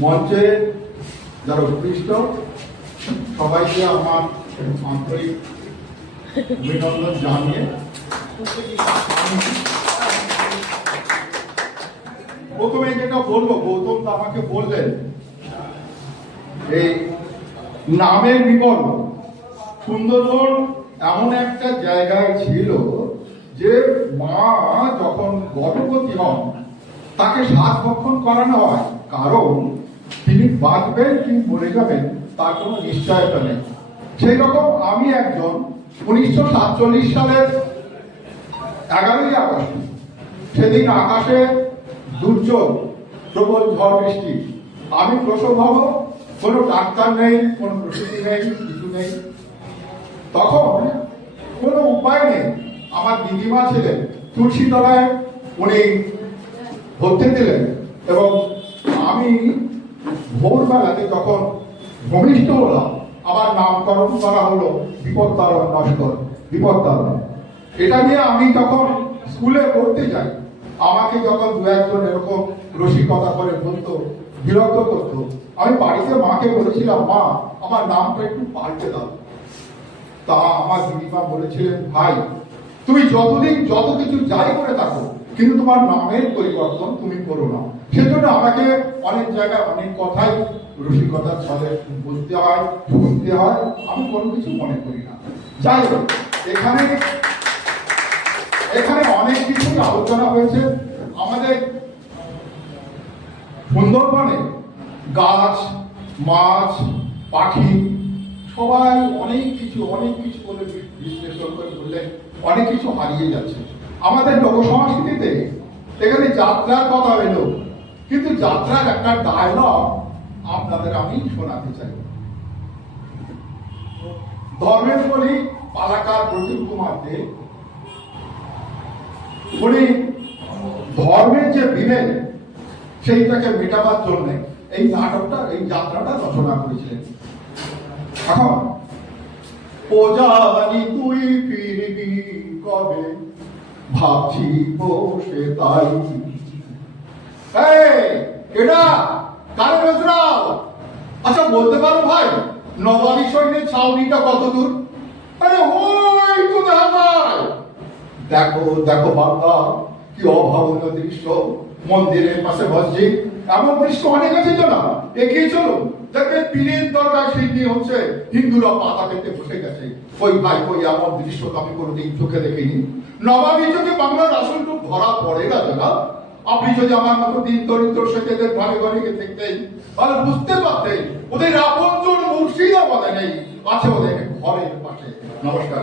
মঞ্চে যারা উপৃষ্ট সবাইকে আমার আন্তরিক অভিনন্দন জানিয়ে প্রথমে যেটা বলব, গৌতম তো আমাকে বললেন এই নামের বিবরণ, সুন্দরবন এমন একটা জায়গায় ছিল যে মা যখন গর্ভবতী হন, তাকে সাত ভক্ষণ করানো হয়। কারণ তিনি বাঁচবেন কি মরে যাবেন, তার কোনো নিশ্চয়তা নেই। সেই রকম আমি একজন উনিশশো সাতচল্লিশ সালের এগারোই আগস্ট, সেদিন আকাশে দুর্যোগ, প্রবল ঝড় বৃষ্টি। আমি প্রসব হব, কোনো ডাক্তার নেই, কোনো প্রসূতি নেই, কিছু নেই। তখন কোনো উপায় নেই। আমার দিদিমা ছিলেন তুলসী তলায় উনি ভর্তি দিলেন এবং আমি ভোরবেলাতে যখন ভূমিষ্ঠ হলাম আমার নামকরণ করা হলো, বিপদ তারণ নস্কর বিপদ তারণ। এটা নিয়ে আমি যখন স্কুলে পড়তে যাই, আমাকে যখন দু একজন এরকম রসিকতা করে বলতো, বিরক্ত করতো, আমি বাড়িতে মাকে বলেছিলাম, মা, আমার নামটা একটু পাল্টে দাও। তা আমার দিদিমা বলেছিলেন, ভাই তুমি যতদিন যত কিছু যাই করে থাকো কিন্তু তোমার নামের পরিবর্তন তুমি করো না। সেজন্য আমাকে অনেক জায়গায় অনেক কথাই রসিকতার ছলে বলতে হয়, শুনতে হয়। আমি কোনো কিছু মনে করি না। যাই হোক, এখানে এখানে অনেক কিছু আলোচনা হয়েছে। আমাদের সুন্দরবনে গাছ, মাছ, পাখি, সবাই অনেক কিছু অনেক কিছু বলে বিশ্লেষণ করে বললেন অনেক কিছু হারিয়ে যাচ্ছে। আমাদের লোক সংস্কৃতিতে এখানে যাত্রার কথা এলো কিন্তু যাত্রার একটা ডায়লগ আপনাদের আমি শোনাতে চাই। ধর্মের বলি পালাকার প্রদীপ কুমার দে, উনি ধর্মের যে বিভেদ, সেইটাকে মেটাবার জন্য এই নাটকটা, এই যাত্রাটা রচনা করেছিলেন। এখন ও জানি তুই ফিরবি কবে? ভাবছি বসে তাই। এটা কার নজরাও? আচ্ছা বলতে পারো ভাই, নবাবী সৈন্যের ছাউনিটা কত দূর? আরে ওই তো দেখা দেখো দেখো বাবা কি অভাবনীয় দৃশ্য। মন্দিরের পাশে মসজিদ এমন দৃশ্য অনেক আছে তো না? এগিয়ে চলো। দেখবে পীরের দরকার সিদ্ধি হচ্ছে হিন্দুরা পাতা পেতে বসে গেছে। ওই ভাই ওই এমন দৃশ্য তো আমি কোনোদিন চোখে দেখিনি। নবাবী যুগে বাংলার আসল রূপ ধরা পড়ে না দাদা আপনি যদি আমার মতো দিন দরিদ্র সেকেদের ঘরে ঘরে গিয়ে দেখতেন, তাহলে বুঝতে পারতেন, ওদের আপনজন মুর্শিদাবাদে নেই, আছে ওদের ঘরের পাশে। নমস্কার।